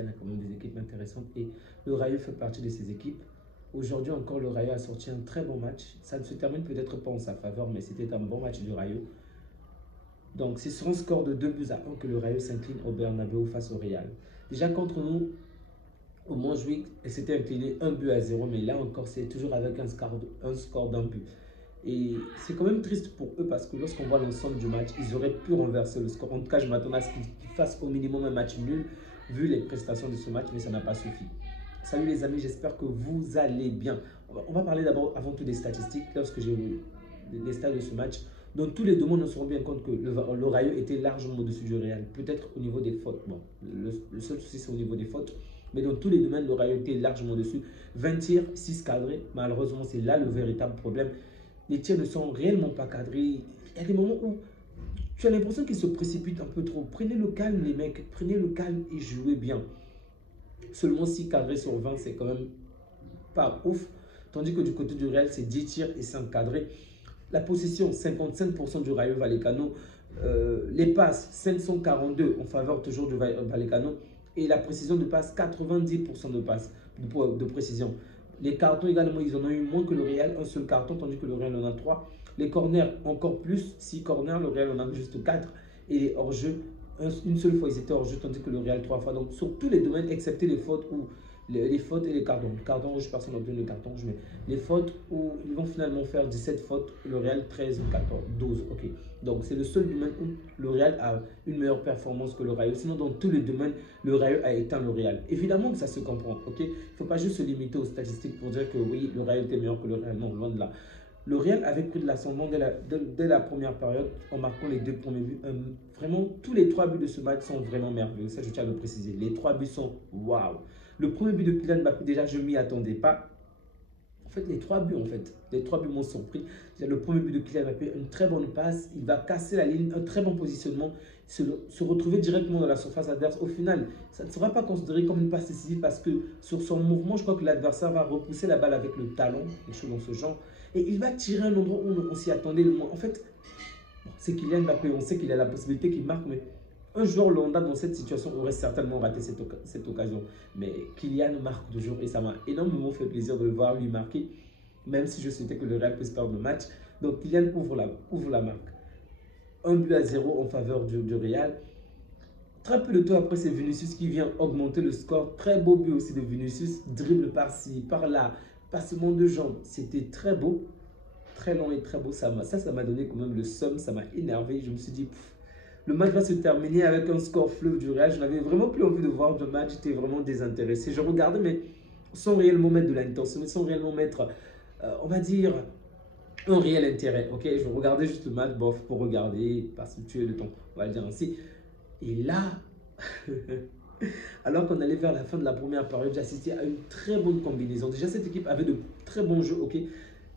Espagne a quand même des équipes intéressantes et le Rayo fait partie de ces équipes. Aujourd'hui encore, le Rayo a sorti un très bon match. Ça ne se termine peut-être pas en sa faveur, mais c'était un bon match du Rayo. Donc, c'est sur un score de 2-1 que le Rayo s'incline au Bernabéu face au Real. Déjà contre nous, au Montjuïc, elle s'était inclinée 1-0, mais là encore, c'est toujours avec un score d'un but. Et c'est quand même triste pour eux parce que lorsqu'on voit l'ensemble du match, ils auraient pu renverser le score. En tout cas, je m'attendais à ce qu'ils fassent au minimum un match nul, vu les prestations de ce match, mais ça n'a pas suffi. Salut les amis, j'espère que vous allez bien. On va parler d'abord, avant tout, des statistiques. Lorsque j'ai vu les stats de ce match, dans tous les domaines, on se rend bien compte que le Rayo était largement au-dessus du Real. Peut-être au niveau des fautes. Bon, le seul souci, c'est au niveau des fautes. Mais dans tous les domaines, le Rayo était largement au-dessus. 20 tirs, 6 cadrés. Malheureusement, c'est là le véritable problème. Les tirs ne sont réellement pas cadrés. Il y a des moments où tu as l'impression qu'ils se précipitent un peu trop. Prenez le calme, les mecs. Prenez le calme et jouez bien. Seulement 6 cadrés sur 20, c'est quand même pas ouf. Tandis que du côté du Real, c'est 10 tirs et 5 cadrés. La possession, 55% du Rayo Vallecano. Les passes, 542 en faveur toujours du Vallecano. Et la précision de passe, 90% de passes de précision. Les cartons également, ils en ont eu moins que le Real, un seul carton, tandis que le Real en a 3. Les corners, encore plus, 6 corners, le Real en a juste 4. Et les hors-jeu, une seule fois, ils étaient hors-jeu, tandis que le Real 3 fois. Donc, sur tous les domaines, excepté les fautes où les fautes et les cartons. Le carton rouge, personne n'a obtenu le carton rouge, mais les fautes où ils vont finalement faire 17 fautes, le Real 13 ou 14, 12. Ok. Donc, c'est le seul domaine où le Real a une meilleure performance que le Rayo. Sinon, dans tous les domaines, le Rayo a éteint le Real. Évidemment que ça se comprend. Ok. Il ne faut pas juste se limiter aux statistiques pour dire que oui, le Rayo était meilleur que le Real. Non, loin de là. Le Real avait pris de l'ascendant dès la première période en marquant les 2 premiers buts. Vraiment, tous les 3 buts de ce match sont vraiment merveilleux. Ça, je tiens à le préciser. Les 3 buts sont waouh. Le premier but de Kylian Mbappé, déjà, je ne m'y attendais pas. En fait, les 3 buts, les 3 buts m'ont surpris. Déjà, le premier but de Kylian Mbappé, une très bonne passe. Il va casser la ligne, un très bon positionnement, se retrouver directement dans la surface adverse. Au final, ça ne sera pas considéré comme une passe décisive parce que sur son mouvement, je crois que l'adversaire va repousser la balle avec le talon, quelque chose dans ce genre. Et il va tirer un endroit où on s'y attendait le moins. En fait, c'est Kylian Mbappé. On sait qu'il a la possibilité qu'il marque, mais un joueur lambda dans cette situation aurait certainement raté cette occasion. Mais Kylian marque toujours et ça m'a énormément fait plaisir de le voir lui marquer, même si je souhaitais que le Real puisse perdre le match. Donc Kylian ouvre la marque. 1-0 en faveur du Real. Très peu de temps après, c'est Vinicius qui vient augmenter le score. Très beau but aussi de Vinicius. Dribble par-ci, par-là, passement de jambes. C'était très beau, très long et très beau. Ça m'a donné quand même le seum, ça m'a énervé. Je me suis dit, le match va se terminer avec un score fleuve du Real. Je n'avais vraiment plus envie de voir le match. J'étais vraiment désintéressé. Je regardais, mais sans réellement mettre de l'intensité, sans réellement mettre, on va dire, un réel intérêt. Ok, je regardais juste le match, bof, pour regarder, parce que tuer le temps, on va le dire ainsi. Et là, alors qu'on allait vers la fin de la première période, j'assistais à une très bonne combinaison. Déjà, cette équipe avait de très bons jeux. Ok,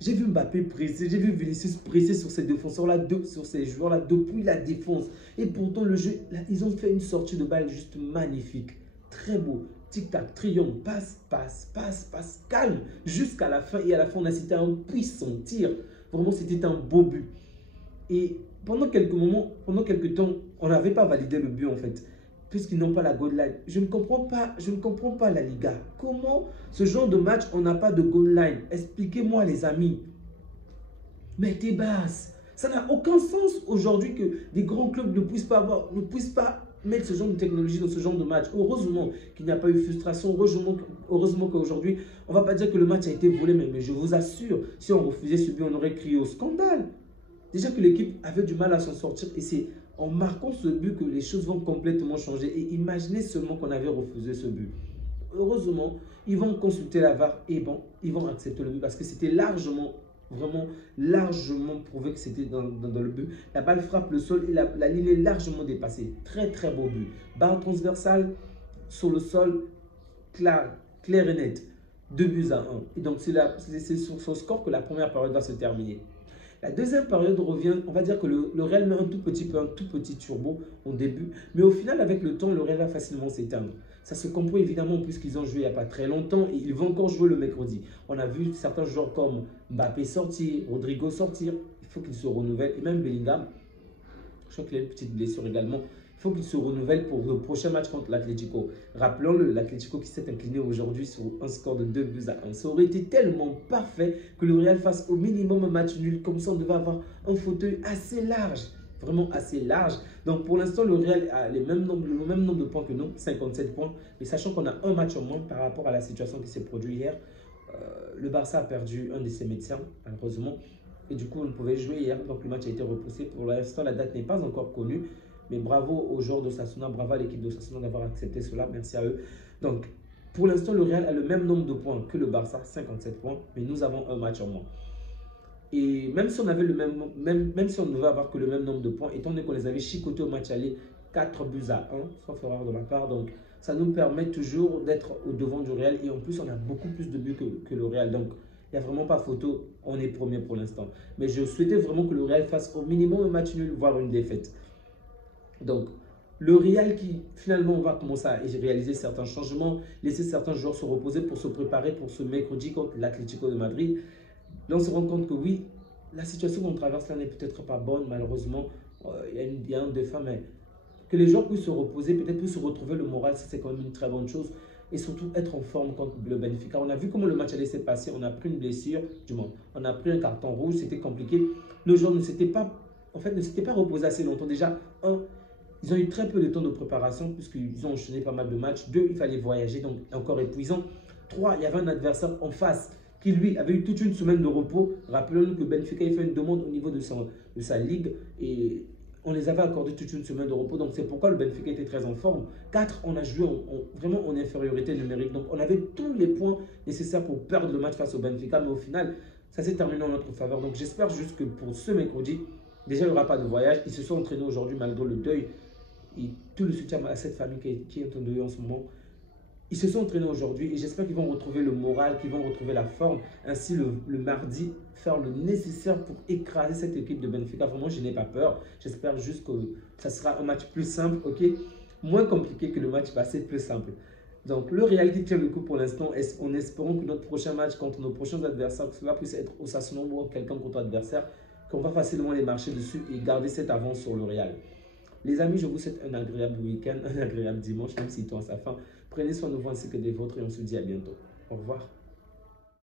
j'ai vu Mbappé pressé, j'ai vu Vinicius pressé sur ces défenseurs-là, sur ces joueurs-là, depuis la défense. Et pourtant, le jeu, là, ils ont fait une sortie de balle juste magnifique. Très beau. Tic-tac, triomphe, passe, calme, jusqu'à la fin. Et à la fin, on a cité un puissant tir. Vraiment, c'était un beau but. Et pendant quelques temps, on n'avait pas validé le but en fait, puisqu'ils n'ont pas la goal line. Je ne comprends pas la Liga. Comment ce genre de match, on n'a pas de goal line? Expliquez-moi les amis. Mettez basse. Ça n'a aucun sens aujourd'hui que des grands clubs ne puissent pas mettre ce genre de technologie dans ce genre de match. Heureusement qu'il n'y a pas eu frustration. Heureusement qu'aujourd'hui, on ne va pas dire que le match a été volé, mais je vous assure, si on refusait ce but, on aurait crié au scandale. Déjà que l'équipe avait du mal à s'en sortir et c'est en marquant ce but que les choses vont complètement changer. Et imaginez seulement qu'on avait refusé ce but. Heureusement, ils vont consulter la VAR et bon, ils vont accepter le but parce que c'était largement, vraiment largement prouvé que c'était dans le but. La balle frappe le sol et la ligne est largement dépassée. Très très beau but. Barre transversale sur le sol, clair et net. 2-1. Et donc c'est sur ce score que la première période va se terminer. La deuxième période revient, on va dire que le Real met un tout petit turbo au début, mais au final, avec le temps, le Real va facilement s'éteindre. Ça se comprend évidemment puisqu'ils ont joué il n'y a pas très longtemps et ils vont encore jouer le mercredi. On a vu certains joueurs comme Mbappé sortir, Rodrigo sortir, il faut qu'ils se renouvellent, et même Bellingham, je crois qu'il a une petite blessure également, il faut qu'il se renouvelle pour le prochain match contre l'Atlético. Rappelons-le, l'Atlético qui s'est incliné aujourd'hui sur un score de 2-1. Ça aurait été tellement parfait que le Real fasse au minimum un match nul. Comme ça, on devait avoir un fauteuil assez large. Vraiment assez large. Donc pour l'instant, le Real a le même nombre de points que nous, 57 points. Mais sachant qu'on a un match en moins par rapport à la situation qui s'est produite hier, le Barça a perdu un de ses médecins, malheureusement. Et du coup, on pouvait jouer hier. Donc le match a été repoussé. Pour l'instant, la date n'est pas encore connue. Mais bravo aux joueurs d'Osasuna, bravo à l'équipe d'Osasuna d'avoir accepté cela. Merci à eux. Donc pour l'instant, le Real a le même nombre de points que le Barça, 57 points. Mais nous avons un match en moins. Et même si on avait même si on devait avoir que le même nombre de points, étant donné qu'on les avait chicotés au match aller 4-1, sauf erreur de ma part, donc ça nous permet toujours d'être au devant du Real. Et en plus, on a beaucoup plus de buts que le Real. Donc, il n'y a vraiment pas photo, on est premier pour l'instant. Mais je souhaitais vraiment que le Real fasse au minimum un match nul, voire une défaite. Donc, le Real qui finalement va commencer à réaliser certains changements, laisser certains joueurs se reposer pour se préparer pour ce mercredi contre l'Atlético de Madrid. Là, on se rend compte que oui, la situation qu'on traverse là n'est peut-être pas bonne, malheureusement. Il y a un défunt, mais que les joueurs puissent se reposer, peut-être puissent se retrouver le moral, ça c'est quand même une très bonne chose. Et surtout être en forme contre le Benfica. On a vu comment le match allait se passer, on a pris une blessure, du moins, on a pris un carton rouge, c'était compliqué. Nos joueurs ne s'étaient pas reposés assez longtemps. Déjà, ils ont eu très peu de temps de préparation puisqu'ils ont enchaîné pas mal de matchs. 2, il fallait voyager, donc encore épuisant. 3, il y avait un adversaire en face qui lui avait eu toute une semaine de repos. Rappelons-nous que Benfica il fait une demande au niveau de sa ligue et on les avait accordé toute une semaine de repos. Donc c'est pourquoi le Benfica était très en forme. 4, on a joué vraiment en infériorité numérique. Donc on avait tous les points nécessaires pour perdre le match face au Benfica. Mais au final, ça s'est terminé en notre faveur. Donc j'espère juste que pour ce mercredi, déjà il n'y aura pas de voyage. Ils se sont entraînés aujourd'hui malgré le deuil et tout le soutien à cette famille qui est en deuil en ce moment. Ils se sont entraînés aujourd'hui et j'espère qu'ils vont retrouver le moral, qu'ils vont retrouver la forme. Ainsi, le mardi, faire le nécessaire pour écraser cette équipe de Benfica. Vraiment, je n'ai pas peur. J'espère juste que ça sera un match plus simple, ok? Moins compliqué que le match passé, plus simple. Donc, le Real qui tient le coup pour l'instant, en espérant que notre prochain match contre nos prochains adversaires, que cela puisse être Osasuna ou quelqu'un contre adversaire, qu'on va facilement les marcher dessus et garder cette avance sur le Real. Les amis, je vous souhaite un agréable week-end, un agréable dimanche, même s'il tend à sa fin. Prenez soin de vous ainsi que des vôtres et on se dit à bientôt. Au revoir.